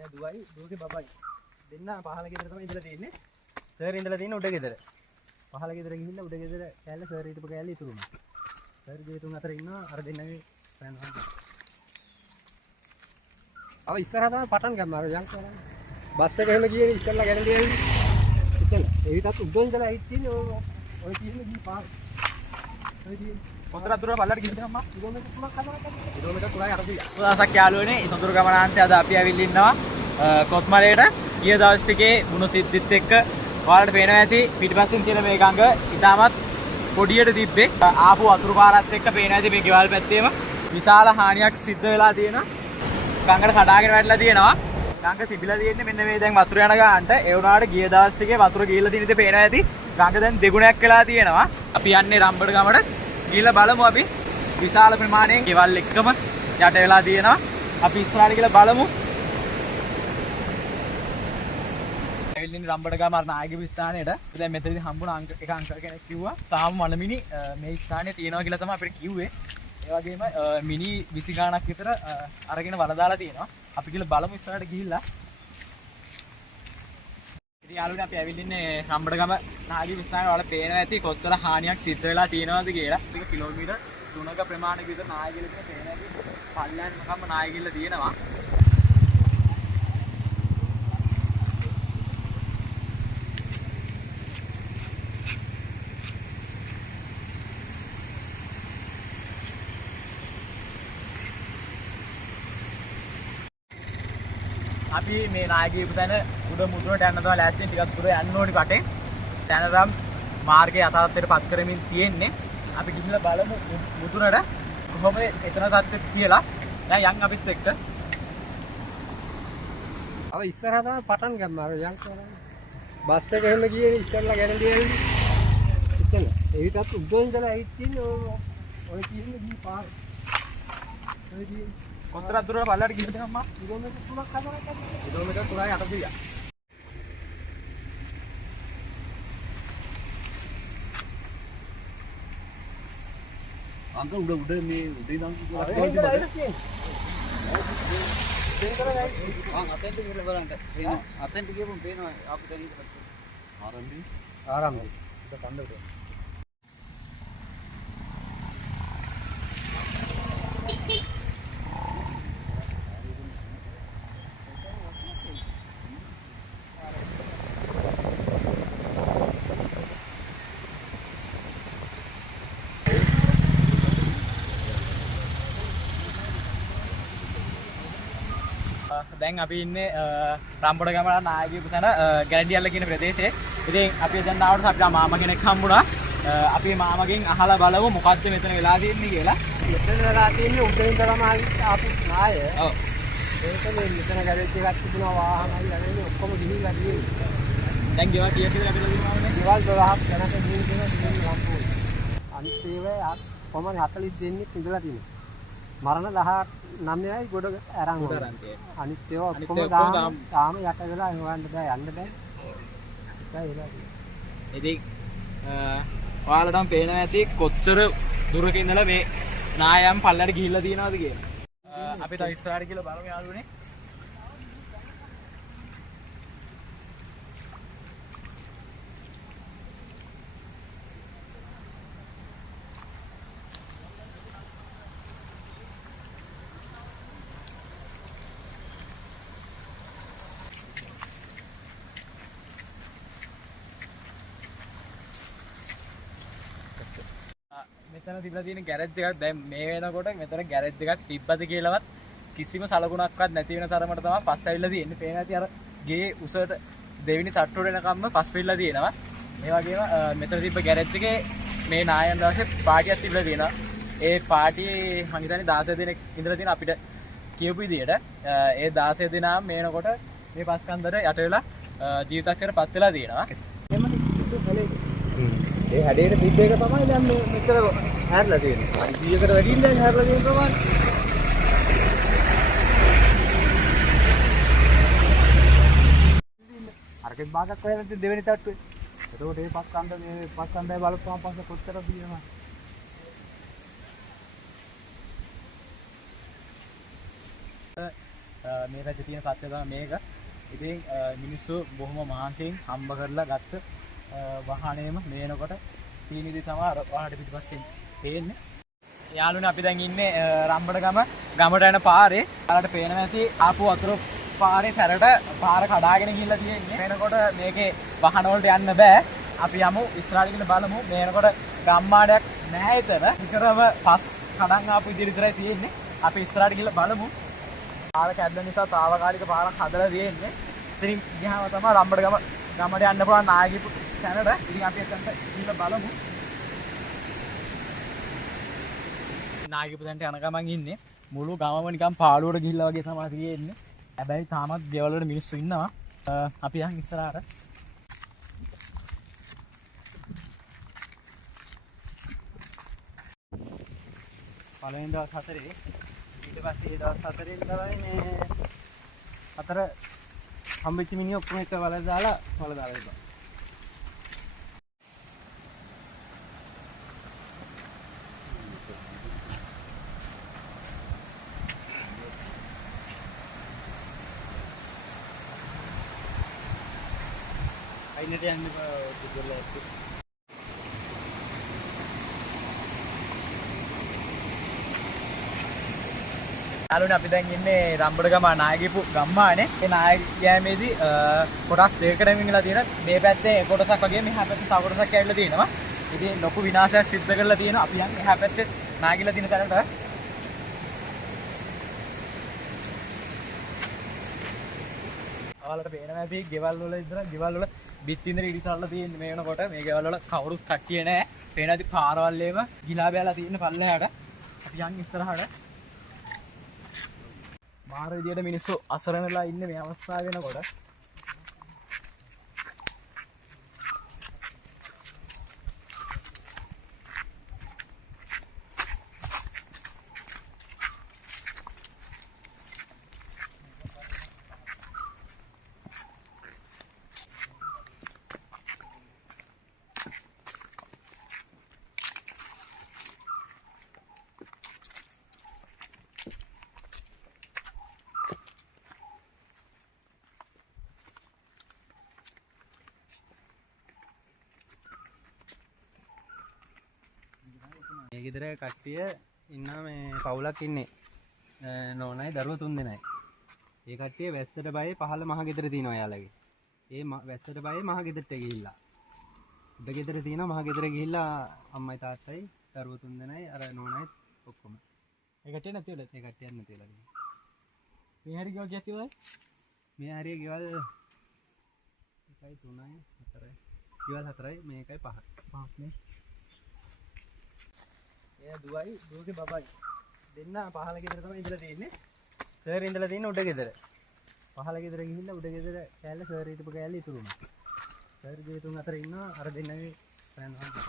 එයා දුවයි දුවගේ බබයි. දෙන්න පහළ ගෙදර තමයි ඉඳලා තියෙන්නේ. සර් ඉඳලා තියෙන්නේ උඩ ගෙදර. පහළ ගෙදර ගිහිල්ලා උඩ ගෙදර කෑල්ල සර් හිටපු කෑල්ල ඉතුරු වුණා. සර් දෙතුන් අතර ඉන්නවා අර දෙන්නගේ ප්‍රෑන් වහන්සේ. අව ඉස්සරහා තමයි පටන් ගන්න අර යන් කරන්නේ. බස් එක එහෙම ගියේ ඉස්සෙල්ලා ගැරන්ටි ඇවිල්ලා. ඉතින් ඒ විතරත් උඩ ඉඳලා ඇවිත් තියෙන්නේ ඔය තියෙන්නේ ගිහින් පාර. ඔය තියෙන්නේ කොතර දුර පල්ලට ගිහින් අම්මා කිලෝමීටර් 3ක් හදනවා. කිලෝමීටර් 3යි 800. දවසක් යාළුවනේ ඉසඳුරු ගමනාන්තය අද අපි ඇවිල්ලා ඉන්නවා කොත්මලේට. ගිය දවස් ටිකේ මුණු සිද්ධිත් එක්ක ඔයාලට පේනවා ඇති පිටිපස්සෙන් තියෙන මේ ගඟ ඉතාමත් පොඩියට තිබ්බේ. ආපු වතුරු පාරත් එක්ක පේනවා ඇති මේ ගෙවල් පැත්තේම විශාල හානියක් සිද්ධ වෙලා තියෙනවා. ගඟට කඩාගෙන වැටලා තියෙනවා. ගඟ තිබිලා තියෙන්නේ මෙන්න මේ දැන් වතුර යන ගානට. ඒ වුණාට ගිය දවස් ටිකේ වතුර ගිහිල්ලා තියෙන ඉතින් පේනවා ඇති ගඟ දැන් දෙගුණයක් වෙලා තියෙනවා. අපි යන්නේ රම්බඩ ගමට. ගිහිල්ලා බලමු අපි විශාල ප්‍රමාණයෙන් ගෙවල් එක්කම යට වෙලා තියෙනවා. අපි ඉස්සරහට ගිහලා බලමු. ඇවිල්ලා ඉන්නේ රම්බඩ ගම අර නායක ස්ථානයේට. දැන් මෙතනදී හම්බුණ එක අංකල් කෙනෙක් කිව්වා තාම මලමිනි මේ ස්ථානයේ තියෙනවා කියලා තමයි අපිට කිව්වේ. ඒ වගේම මිනි 20 ගාණක් විතර අරගෙන වලදාලා තියෙනවා. අපි ගිහලා බලමු ඉස්සරහට ගිහිල්ලා. ඉතින් යාළුවනේ අපි ඇවිල්ලා ඉන්නේ රම්බඩගම නාගි ස්ථානයේ වල පේනවා ඇති කොච්චර හානියක් සිද්ධ වෙලා තියෙනවද කියලා. ඒක කිලෝමීටර් 3ක ප්‍රමාණයක විතර නායගිල්ල පේනවා ඇති. පල්ලයන් මොකක්ම නායගිල්ල තියෙනවා. අපි මේ නායකයෙ පුතන උඩ මුදුනට යන්න තමයි ලෑස්ති ටිකක් දුර යන්න ඕනි කටේ. දැනටම මාර්ගය යථාර්ථයට පත් කරමින් තියෙන්නේ. අපි ගිහිල්ලා බලමු මුදුනට කොහොමද එතන තත්ත්වෙ කියලා. දැන් යන් අපිත් එක්ක. අව ඉස්සරහා තමයි පටන් ගන්න අර යන් කරන්නේ. බස් එක එහෙම ගියේ ඉස්සෙල්ලා ගැරන්ටි ඇවිල්ලා. ඉතින් ඒ විතරත් උඩ ඉඳලා ඇවිත් තියෙන්නේ ඔය තියෙන්නේ ගිහින් පාර. ඔය තියෙන්නේ කොතර දුර පල්ලට ගිහින් අම්මා කිලෝමීටර් 3ක් හදනවා. කිලෝමීටර් 3යි 800. අංක උඩ මේ උඩ ඉඳන් අතෙන්ට ගිහලා බලන්න. පේනවා. අතෙන්ට ගියපුවම පේනවා ආපු තැන ඉඳලා. ආරම්භයි. ඒක කන්ද උඩ. දැන් අපි ඉන්නේ රම්බොඩ ගම නායකයෙකු තැන ගැරන්ඩියල්ල කියන ප්‍රදේශයේ. ඉතින් අපි දැන් ආවට අපිට මාමා කෙනෙක් හම්බුණා. අපි මාමගෙන් අහලා බලමු මොකද්ද මෙතන වෙලා තියෙන්නේ කියලා. මෙතන වෙලා තියෙන්නේ උඩින් ඉඳලාම ආපු නාය. ඔව්. ඒක මේ මෙතන ගැරේජ් එකක් තිබුණා වාහනයි යන්නේ ඔක්කොම ගිහිල්ලා තියෙන්නේ. දැන් ගෙවල් කීයක් විතර අපිට ලැබුණානේ? ගෙවල් 12ක් දැනට ගිහින් තියෙනවා සම්පූර්ණ. අනිත් ඒවා කොහමද 40 දෙනෙක් ඉඳලා තියෙනවා. මරණ 19යි ගොඩ අරන් අනිත් ඒවා ඔක්කොම තාම යට වෙලා හොයන්න බෑ යන්න බෑ. ඉතින් ඔයාලටම පේනවා ඇති කොච්චර දුරක ඉඳලා මේ නායම් පල්ලට ගිහිල්ලා තියෙනවද කියලා. අපි තව ඉස්සරහට කියලා බලමු යාළුවනේ. මෙතන තිබලා තියෙන ගෑරේජ් එකක් දැන් මේ වෙනකොට මෙතන ගෑරේජ් එකක් තිබ්බද කියලාවත් කිසිම සලකුණක්වත් නැති වෙන තරමට තමයි පස් ඇවිල්ලා තියෙන්නේ. පේන ඇති අර ගේ උසට දෙවෙනි තට්ටුවට එනකම්ම පස් පිළලා තියෙනවා. ඒ වගේම මෙතන තිබ්බ ගෑරේජ් එකේ මේ නායම් දවසේ පාටියක් තිබලා තියෙනවා. ඒ පාටියේ මං හිතන්නේ 16 දෙනෙක් ඉඳලා තියෙන අපිට කියපු විදියට ඒ 16 දෙනාම මේ වෙනකොට මේ පස් කන්දර යට වෙලා ජීවිතක්ෂයට පත් වෙලා තියෙනවා. ඒ හැඩේට තිබ්බ එක තමයි දැන් මෙතන හැරලා තියෙන්නේ. 100කට වැඩිින් දැන් හැරලා තියෙන ප්‍රමාණය. අරකෙත් භාගයක් වෙන දෙවෙනි තට්ටුවේ. එතකොට මේ පස් කන්ද මේ පස් කන්දේ බලපුවම පස්සේ කොච්චර දිනනවා. මේ පැත්තේ තියෙන සත්‍ය තමයි මේක. ඉතින් මිනිස්සු බොහොම මහන්සියෙන් හම්බ කරලා ගත්ත වාහනේම මේනකොට තියෙන ඉතින් තමයි අර වාහනේ පිටිපස්සෙන් පේන්නේ. යාළුවනේ අපි දැන් ඉන්නේ රම්බඩගම ගමට යන පාරේ. ඔයාලට පේනවා ඇති ආපු වතුර පාරේ සැරට පාර කඩාගෙන ගිහිල්ලා තියෙන්නේ. මේනකොට මේකේ වාහන වලට යන්න බෑ. අපි යමු ඉස්සරහට ගිහින් බලමු. මේනකොට ගම්මානයක් නැහැ ඊතර. විතරම පස් කඩන් ආපු විදිහට විතරයි තියෙන්නේ. අපි ඉස්සරහට ගිහින් බලමු. පාර කැඩෙන නිසා తాවකාලික පාරක් හදලා තියෙන්නේ. ඉතින් ගියාම තමයි රම්බඩගම ගමට යන්න පුළුවන් නායකීපු තැනට. ඉතින් අපි එතනට ගිහින් බලමු. නායකීපු තැනට යන ගමන් ඉන්නේ. මුළු ගමම නිකන් පාළුවට ගිහිල්ලා වගේ තමයි තියෙන්නේ. හැබැයි තාමත් ගෙවල් වල මිනිස්සු ඉන්නවා. අපි යන් ඉස්සරහට. පළවෙනි දවස් 4 ඊට පස්සේ දවස් 4 ඉඳලා මේ හතර හම්බෙච්ච මිනිහ ඔක්කොම එක වල දාලා ඉන්නවා. අයිනට යන්න දුර්ලභ. යාළුවනේ අපි දැන් ඉන්නේ රම්බඩගම නායකීපු ගම්මානේ. ඒ නායකයාමේදී කොටස් දෙකකට වෙන්ලා තියෙනවා. මේ පැත්තේ කොටසක් වගේ මෙහා පැත්තේ තව කොටසක් ඇවිල්ලා තියෙනවා. ඉතින් ලොකු විනාශයක් සිද්ධ කරලා තියෙනවා. අපි යන් එහා පැත්තේ නාගිලා තියෙන තැනට. ඔයාලට පේනවා ඇති ගෙවල් වල ඉදලා ගෙවල් වල බිත්තින්දර ඉරිසල්ලා තියෙන්නේ මේ වෙනකොට. මේ ගෙවල් වල කවුරුත් කට්ටිය නැහැ. පේනවා ඇති පාරවල් ඒව ගිලා බැලලා තියෙන පල්ලෙහාට. අපි යන් ඉස්සරහට. මාර විදියට මිනිස්සු අසරණලා ඉන්නේ මේ අවස්ථාව වෙනකොට. මේ ගෙදර කට්ටිය ඉන්නවා මේ පවුලක් ඉන්නේ. නෝනයි දරුවෝ 3 දෙනයි. ඒ කට්ටිය වැස්සට බයේ පහළ මහ ගෙදර තියෙනවා යාළගේ. ඒ වැස්සට බයේ මහ ගෙදරට ගිහිල්ලා. උඩ ගෙදර තියෙනවා මහ ගෙදර ගිහිල්ලා අම්මයි තාත්තයි දරුවෝ 3 දෙනයි අර නෝනයි ඔක්කොම. ඒ කට්ටිය නැති වෙලා. ඒ කට්ටියක් නැති වෙලා. මේ හරි ගෙවල් ගැති වල. මේ හරිය ගෙවල් 1යි 3යි 4යි. ගෙවල් 4යි මේකයි 5යි. 5ක් නේ. එයා දුවයි දුවගේ බබයි දෙන්න පහළ ගෙදර තමයි ඉඳලා තියෙන්නේ. සර් ඉඳලා තියෙන්නේ උඩ ගෙදර. පහළ ගෙදර ගිහිල්ලා උඩ ගෙදර කෑල්ල සර් හිටපු කෑල්ල ඉතුරු වුණා. සර් ගේ තුන් අතර ඉන්නවා අර දෙන්නගේ ෆෑන් වහන්ස.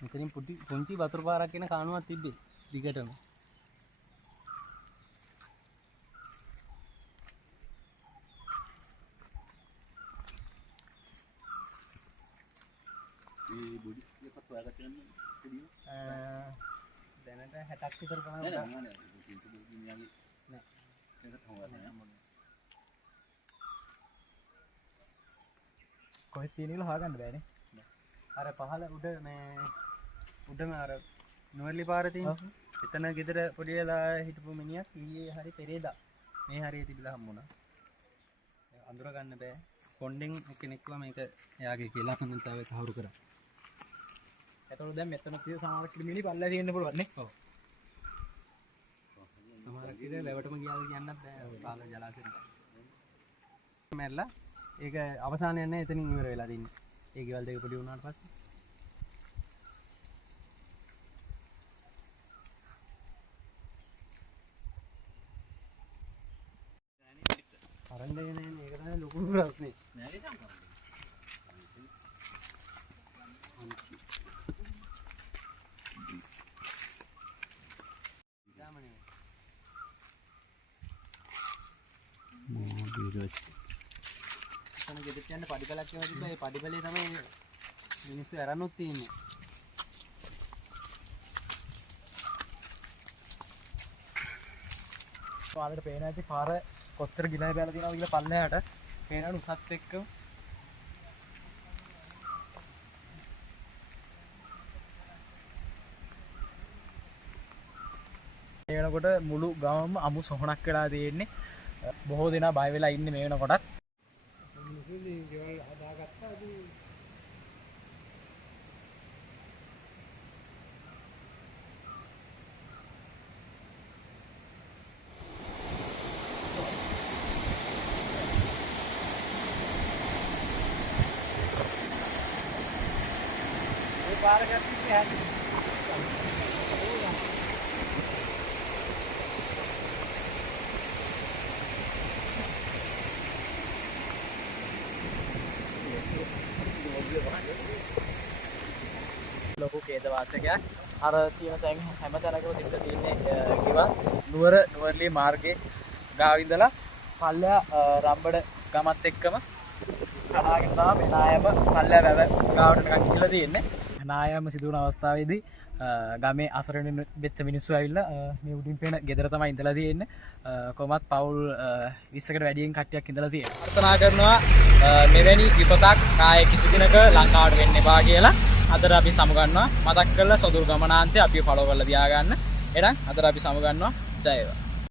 මෙතනින් පුංචි වතුර පාරක් කියන කානුවක් තිබ්බේ දිගටම. දැනට 60ක් විතර තමයි කොහෙද තියෙන කියලා හොයාගන්න බෑනේ. අර පහළ උඩ මේ උඩම අර නොවැලි පාර තියෙන. එතන ගෙදර පොඩි වෙලා හිටපු මිනිහක් ඊයේ හරි පෙරේදා මේ හරිය තිබිලා හම්බුණා. අඳුර ගන්න බෑ. කොණ්ඩෙන් එක්කෙනෙක්ව මේක එයාගේ කියලා මම තව කවුරු කරා. එතකොට දැන් මෙතන තියෙන සමහර කිලිමිලි පල්ලා තියෙන්න පුළුවන් නේ. ඔව්. සමහර කිලි ලැබටම ගියාද කියන්නත් බෑ. කාල ජලාශයෙන්. මැරලා ඒක අවසානයක් නැහැ එතනින් ඉවර වෙලා තින්නේ. ඒ ගෙවල් දෙක පොඩි වුණාට පස්සේ. කරන්නේ නැහැ මේක තමයි ලොකු ප්‍රශ්නේ. නෑ ඒක කරන්නේ. එතන ගෙදරට යන්න පඩිපලක් කියලා තිබ්බා. ඒ පඩිපලේ තමයි මිනිස්සු අරන්නුත් තියෙන්නේ. ඔයාලට පේන ඇති පාර කොච්චර ගිලයි බැලලා තියෙනවද කියලා පල්ලෙහාට පේනවලු උසත් එක්ක මේ වෙනකොට මුළු ගමම අමු සොහනක් වෙලා තියෙන්නේ. බොහෝ දෙනා බය වෙලා ඉන්නේ මේ වෙනකොටත්. ඒ පාර ගත්තේ ලොකු කේද වාචකයක්. අර තියෙන තැන් හැම තැනකම තිබ්බ තියෙන්නේ කිව්වා නුවරලී මාර්ගයේ ගාවින්දලා පල්ලෙහා රම්බඩ ගමත් එක්කම කඩාගෙන තමයි නායම පල්ලෙහා වැව ගාවට නිකන් ගිහලා තියෙන්නේ. නායම සිදු වුණ අවස්ථාවේදී ගමේ අසරණ වෙච්ච මිනිස්සු ඇවිල්ලා මේ උඩින් පේන ගෙදර තමයි ඉඳලා තියෙන්නේ. කොහොමත් පවුල් 20කට වැඩියෙන් කට්ටියක් ඉඳලා තියෙනවා. ප්‍රාර්ථනා කරනවා මෙවැනි විපතක් කායේ කිසි දිනක ලංකාවට වෙන්න එපා කියලා. අදට අපි සමුගන්නවා. මතක් කරලා සොදුරු ගමනාන්තය අපි ෆලෝ කරලා තියාගන්න. එහෙනම් අදට අපි සමුගන්නවා. ජය වේවා.